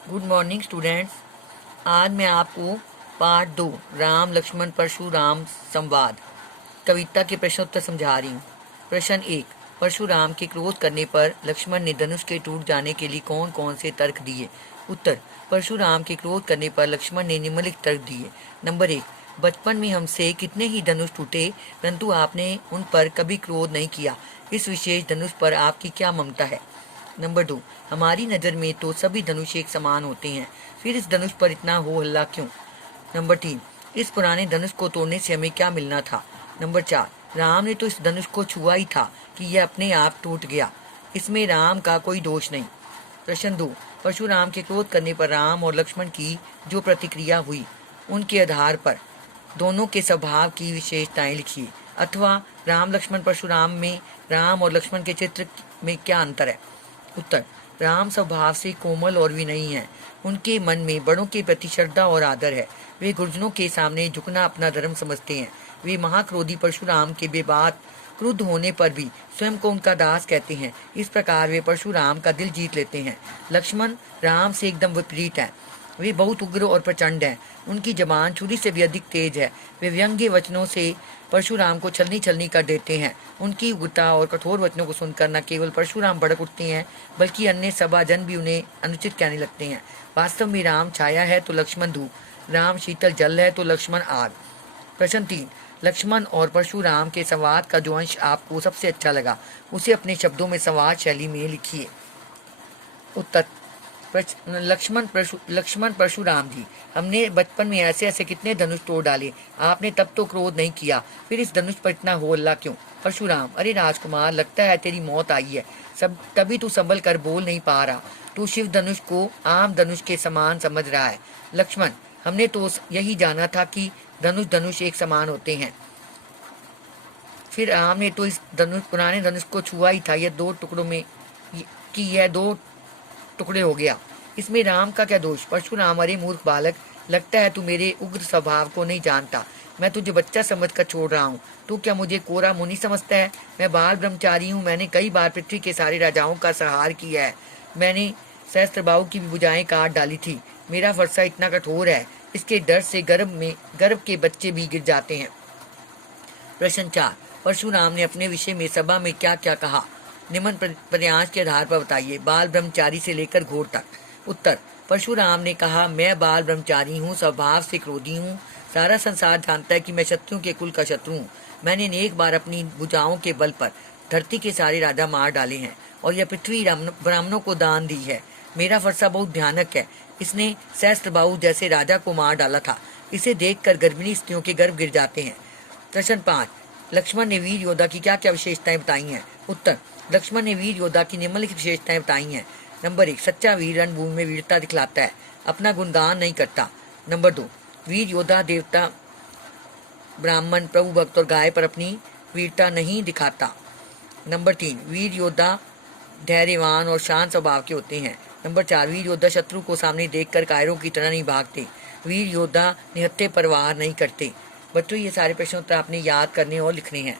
Good morning students. आज मैं आपको पार्ट 2 राम लक्ष्मण परशुराम संवाद कविता के प्रश्नोत्तर समझा रही हूँ। प्रश्न 1। परशुराम के क्रोध करने पर लक्ष्मण ने धनुष के टूट जाने के लिए कौन कौन से तर्क दिए? उत्तर। परशुराम के क्रोध करने पर लक्ष्मण ने निम्नलिखित तर्क दिए। नंबर 1। बचपन में हमसे कितने ही धनुष टूटे, परंतु आपने उन पर कभी क्रोध नहीं किया। इस विशेष धनुष पर आपकी क्या ममता है? नंबर 2। हमारी नज़र में तो सभी धनुष एक समान होते हैं, फिर इस धनुष पर इतना हो हल्ला क्यों? नंबर 3। इस पुराने धनुष को तोड़ने से हमें क्या मिलना था? नंबर 4। राम ने तो इस धनुष को छुआ ही था कि यह अपने आप टूट गया, इसमें राम का कोई दोष नहीं। प्रश्न 2। परशुराम के क्रोध करने पर राम और लक्ष्मण की जो प्रतिक्रिया हुई, उनके आधार पर दोनों के स्वभाव की विशेषताएं लिखिए। अथवा राम लक्ष्मण परशुराम में राम और लक्ष्मण के चित्र में क्या अंतर है? उत्तर। राम स्वभाव से कोमल और विनयी हैं। उनके मन में बड़ों के प्रति श्रद्धा और आदर है। वे गुरुजनों के सामने झुकना अपना धर्म समझते हैं। वे महाक्रोधी परशुराम के बेबाक क्रुद्ध होने पर भी स्वयं को उनका दास कहते हैं। इस प्रकार वे परशुराम का दिल जीत लेते हैं। लक्ष्मण राम से एकदम विपरीत हैं। वे बहुत उग्र और प्रचंड हैं। उनकी जबान छुरी से भी अधिक तेज है। वे व्यंग्य वचनों से परशुराम को छलनी छलनी कर देते हैं। उनकी उग्रता और कठोर वचनों को सुनकर न केवल परशुराम भड़क उठते हैं, बल्कि अन्य सभाजन भी उन्हें अनुचित कहने लगते हैं। वास्तव में राम छाया है तो लक्ष्मण धूप, राम शीतल जल है तो लक्ष्मण आग। प्रश्न 3। लक्ष्मण और परशुराम के संवाद का जो अंश आपको सबसे अच्छा लगा, उसे अपने शब्दों में संवाद शैली में लिखिए। उत्तर। लक्ष्मण परशुराम जी, हमने बचपन में ऐसे ऐसे कितने धनुष तोड़ डाले, आपने तब तो क्रोध नहीं किया, फिर इस धनुष पर इतना हो हल्ला क्यों? परशुराम। अरे राजकुमार, लगता है तेरी मौत आई है, सब तभी तू संभल कर बोल नहीं पा रहा। तू शिव धनुष को आम धनुष के समान समझ रहा है। लक्ष्मण। हमने तो यही जाना था कि धनुष धनुष एक समान होते हैं, फिर राम ने तो इस पुराने धनुष को छुआ ही था, यह दो टुकड़े हो गया, इसमें राम का क्या दोष? परशुराम। अरे मूर्ख बालक, लगता है तू मेरे उग्र स्वभाव को नहीं जानता। मैं तुझे बच्चा समझकर छोड़ रहा हूँ। तू क्या मुझे कोरा मुनि समझता है? मैं बाल ब्रह्मचारी हूँ। मैंने कई बार पृथ्वी के सारे राजाओं का संहार किया है। मैंने सहस्त्रबाहु की भी भुजाएं काट डाली थी। मेरा फरसा इतना कठोर है, इसके डर से गर्भ के बच्चे भी गिर जाते हैं। प्रश्न 4। परशुराम ने अपने विषय में सभा में क्या क्या कहा? निम्न प्रयास के आधार पर बताइए। बाल ब्रह्मचारी से लेकर घोर तक। उत्तर। परशुराम ने कहा, मैं बाल ब्रह्मचारी हूँ, स्वभाव से क्रोधी हूँ। सारा संसार जानता है कि मैं शत्रुओं के कुल का शत्रु हूँ। मैंने अनेक बार अपनी भुजाओं के बल पर धरती के सारे राजा मार डाले हैं और यह पृथ्वी ब्राह्मणों को दान दी है। मेरा फरसा बहुत भयानक है। इसने सहस्त्रबाहु जैसे राजा को मार डाला था। इसे देखकर गर्भिणी स्त्रियों के गर्भ गिर जाते हैं। प्रश्न 5। लक्ष्मण ने वीर योद्धा की क्या क्या विशेषताएं बताई हैं? उत्तर। लक्ष्मण ने वीर योद्धा की निम्नलिखित विशेषताएं बताई हैं। नंबर 1। सच्चा वीर रणभूमि में वीरता दिखलाता है, अपना गुणगान नहीं करता। नंबर 2। वीर योद्धा देवता, ब्राह्मण, प्रभु भक्त और गाय पर अपनी वीरता नहीं दिखाता। नंबर 3। वीर योद्धा धैर्यवान और शांत स्वभाव के होते हैं। नंबर 4। वीर योद्धा शत्रु को सामने देखकर कायरों की तरह नहीं भागते। वीर योद्धा निहत्थे परवाह नहीं करते। बच्चों, ये सारे प्रश्नोत्तर आपने याद करने और लिखने हैं।